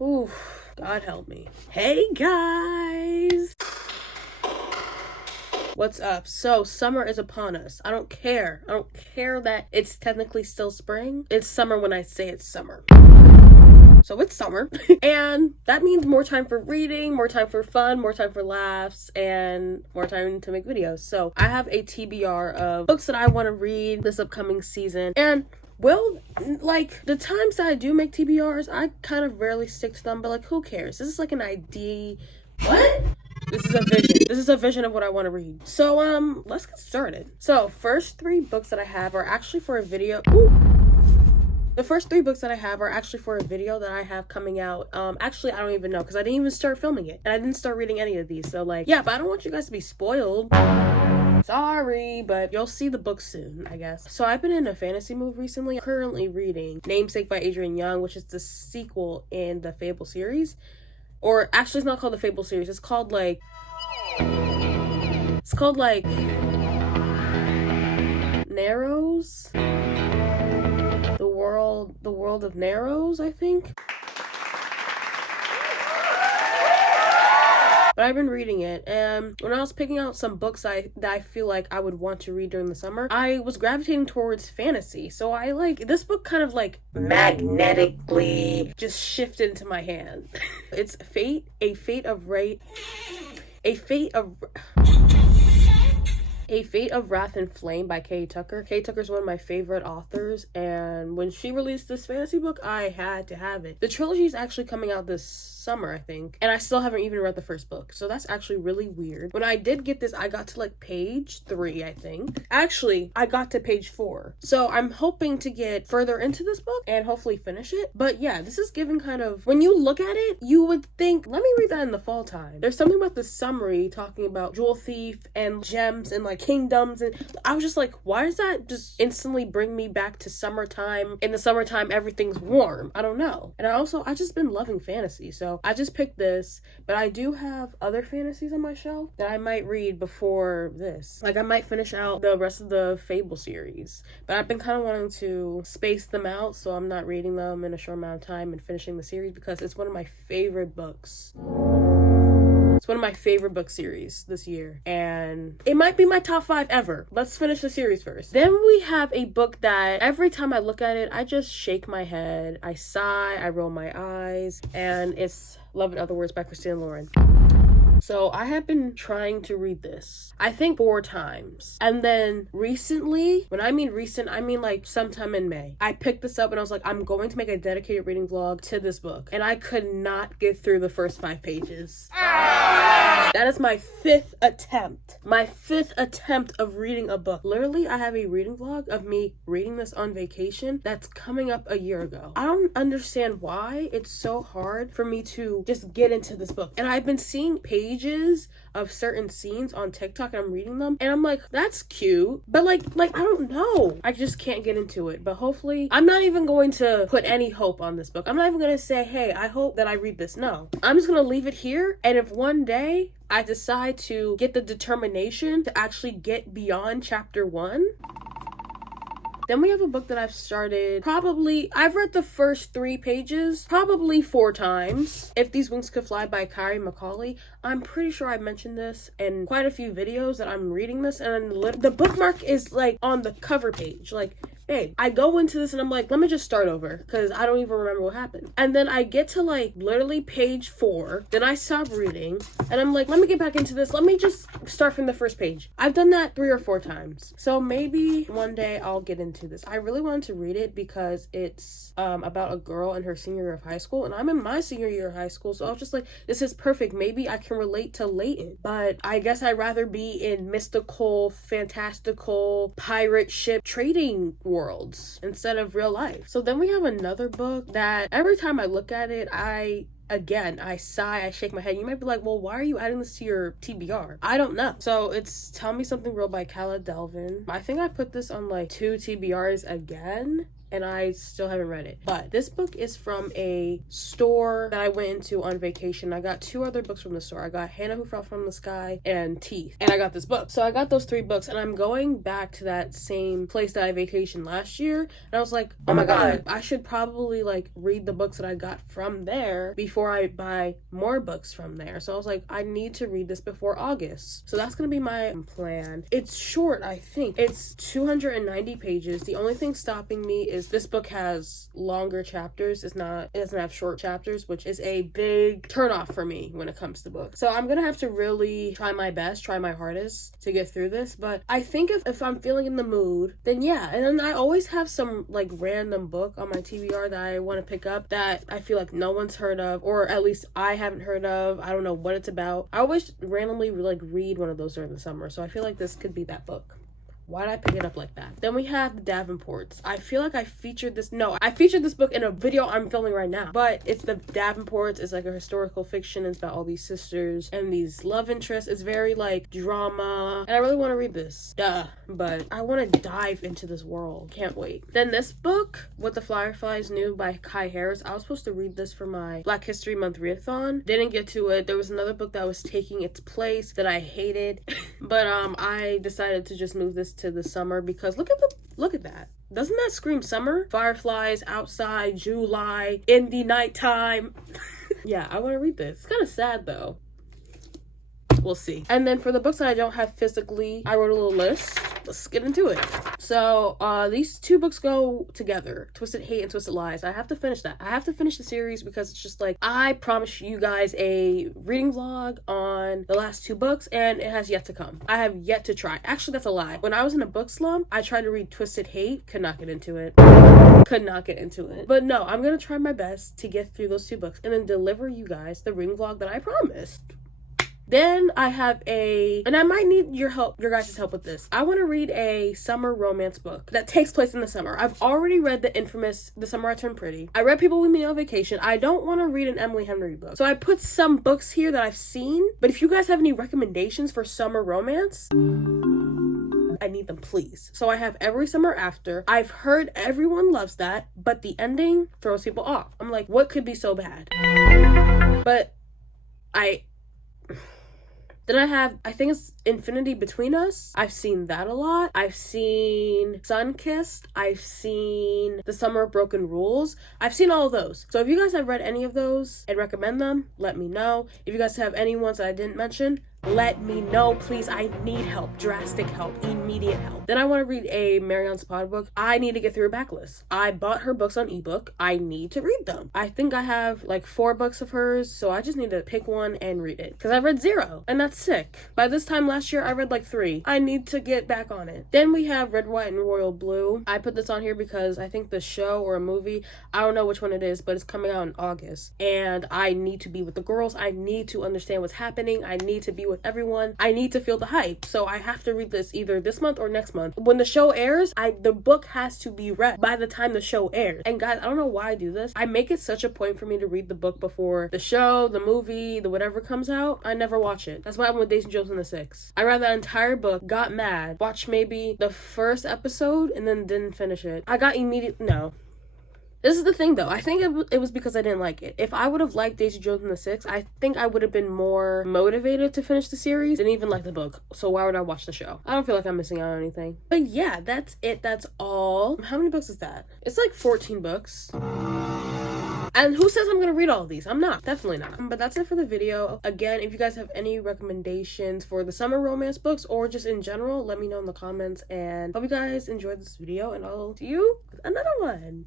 Oof, God help me. Hey guys! What's up? So, summer is upon us. I don't care. I don't care that it's technically still spring. It's summer when I say it's summer. So it's summer, and that means more time for reading, more time for fun, more time for laughs, and more time to make videos. So I have a TBR of books that I want to read this upcoming season, and well, like, the times that I do make TBRs, I kind of rarely stick to them, but like, who cares? This is like an idea. What? This is a vision. This is a vision of what I want to read. So, let's get started. So, first three books that I have are actually for a video. Ooh. The first three books that I have are actually for a video that I have coming out. Actually, I don't even know because I didn't even start filming it. And I didn't start reading any of these. So, like, yeah, but I don't want you guys to be spoiled. Sorry, but you'll see the book soon, I guess. So I've been in a fantasy mood recently. I'm currently reading Namesake by Adrienne Young, which is the sequel in the Fable series. Or, actually, it's not called the Fable series. It's called, like... Narrows? The World of Narrows, I think. But I've been reading it, and when I was picking out some books that I feel like I would want to read during the summer, I was gravitating towards fantasy. So I this book kind of like magnetically just shifted into my hand. It's A Fate of Wrath and Flame by Kay Tucker. Kay Tucker's one of my favorite authors, and when she released this fantasy book, I had to have it. The trilogy is actually coming out this summer, I think, and I still haven't even read the first book, so that's actually really weird. When I did get this, I got to like page 3, I think. Actually, I got to page 4, so I'm hoping to get further into this book and hopefully finish it. But yeah, this is giving kind of, when you look at it, you would think, let me read that in the fall time. There's something about the summary talking about Jewel Thief and gems and like kingdoms, and I was just like, why does that just instantly bring me back to summertime? In the summertime, everything's warm. I don't know. And I just been loving fantasy, so I just picked this, but I do have other fantasies on my shelf that I might read before this. Like, I might finish out the rest of the Fable series, but I've been kind of wanting to space them out so I'm not reading them in a short amount of time and finishing the series because it's one of my favorite books. It's one of my favorite book series this year, and it might be my top 5 ever. Let's finish the series first. Then we have a book that every time I look at it, I just shake my head, I sigh, I roll my eyes, and it's Love in Other Words by Christina Lauren. So I have been trying to read this, I think 4 times. And then recently, when I mean recent, I mean like sometime in May, I picked this up and I was like, I'm going to make a dedicated reading vlog to this book. And I could not get through the first 5 pages. That is my 5th attempt. My 5th attempt of reading a book. Literally, I have a reading vlog of me reading this on vacation that's coming up a year ago. I don't understand why it's so hard for me to just get into this book. And I've been seeing pages of certain scenes on TikTok and I'm reading them and I'm like, that's cute, but like I don't know, I just can't get into it. But hopefully, I'm not even going to put any hope on this book. I'm not even gonna say, hey, I hope that I read this. No, I'm just gonna leave it here, and if one day I decide to get the determination to actually get beyond chapter 1, then we have a book that I've started, I've read the first 3 pages, probably 4 times. If These Wings Could Fly by Kyrie McCauley. I'm pretty sure I mentioned this in quite a few videos that I'm reading this, and the bookmark is like on the cover page. Like, babe, I go into this and I'm like, let me just start over because I don't even remember what happened. And then I get to like literally page 4, then I stop reading and I'm like, let me get back into this. Let me just start from the first page. I've done that 3 or 4 times. So maybe one day I'll get into this. I really wanted to read it because it's about a girl in her senior year of high school, and I'm in my senior year of high school, so I was just like, this is perfect. Maybe I can relate to Leighton. But I guess I'd rather be in mystical, fantastical, pirate ship trading worlds instead of real life. So then we have another book that every time I look at it, I sigh, I shake my head. You might be like, well, why are you adding this to your TBR? I don't know. So it's Tell Me Something Real by Kala Delvin. I think I put this on like 2 TBRs again. and I still haven't read it. But this book is from a store that I went into on vacation. I got 2 other books from the store. I got Hannah Who Fell from the Sky and Teeth, and I got this book. So I got those 3 books, and I'm going back to that same place that I vacationed last year, and I was like, oh my god, I should probably like read the books that I got from there before I buy more books from there. So I was like, I need to read this before August. So that's gonna be my plan. It's short, I think. It's 290 pages. The only thing stopping me is this book has longer chapters. It doesn't have short chapters, which is a big turnoff for me when it comes to books. So I'm gonna have to really try my best, try my hardest to get through this. But I think if I'm feeling in the mood, then yeah. And then I always have some like random book on my TBR that I want to pick up that I feel like no one's heard of, or at least I haven't heard of. I don't know what it's about. I always randomly like read one of those during the summer, so I feel like this could be that book. Why did I pick it up like that? Then we have the Davenports. I feel like I featured this book in a video I'm filming right now. But it's the Davenports. It's like a historical fiction. It's about all these sisters and these love interests. It's very like drama. And I really want to read this. But I want to dive into this world. Can't wait. Then this book, What the Fireflies Knew by Kai Harris. I was supposed to read this for my Black History Month readathon. Didn't get to it. There was another book that was taking its place that I hated. But I decided to just move this to the summer because look at that. Doesn't that scream summer? Fireflies outside, July, in the nighttime. Yeah, I want to read this. It's kind of sad though. We'll see. And then for the books that I don't have physically, I wrote a little list. Let's get into it. So these 2 books go together, Twisted Hate and Twisted Lies. I have to finish that. I have to finish the series because it's just like, I promised you guys a reading vlog on the last 2 books and it has yet to come. I have yet to try. Actually, that's a lie. When I was in a book slump, I tried to read Twisted Hate, could not get into it. But no, I'm gonna try my best to get through those 2 books and then deliver you guys the reading vlog that I promised. Then I have and I might need your guys' help with this. I want to read a summer romance book that takes place in the summer. I've already read the infamous The Summer I Turned Pretty. I read People With Me on Vacation. I don't want to read an Emily Henry book. So I put some books here that I've seen, but if you guys have any recommendations for summer romance, I need them, please. So I have Every Summer After. I've heard everyone loves that, but the ending throws people off. I'm like, what could be so bad? But then I think it's Infinity Between Us. I've seen that a lot. I've seen Sunkissed. I've seen The Summer of Broken Rules. I've seen all of those. So if you guys have read any of those and recommend them, let me know. If you guys have any ones that I didn't mention, let me know, please. I need help. Drastic help. Immediate help. Then I want to read a Marianne Spotted book. I need to get through her backlist. I bought her books on ebook. I need to read them. I think I have like 4 books of hers, so I just need to pick one and read it. Because I've read 0, and that's sick. By this time last year, I read like 3. I need to get back on it. Then we have Red, White, and Royal Blue. I put this on here because I think the show or a movie, I don't know which one it is, but it's coming out in August. And I need to be with the girls. I need to understand what's happening. I need to be with everyone. I need to feel the hype. So I have to read this either this month or next month. When the show airs, the book has to be read by the time the show airs. And guys, I don't know why I do this. I make it such a point for me to read the book before the show, the movie, the whatever comes out. I never watch it. That's why I'm with Daisy Jones and the Six. I read that entire book, got mad, watched maybe the first episode, and then didn't finish it. I got no. This is the thing though, I think it was because I didn't like it. If I would have liked Daisy Jones and the Six, I think I would have been more motivated to finish the series and even like the book. So why would I watch the show? I don't feel like I'm missing out on anything. But yeah, that's it. That's all. How many books is that? It's like 14 books. And who says I'm gonna read all of these? I'm not. Definitely not. But that's it for the video. Again, if you guys have any recommendations for the summer romance books or just in general, let me know in the comments. And hope you guys enjoyed this video, and I'll see you with another one.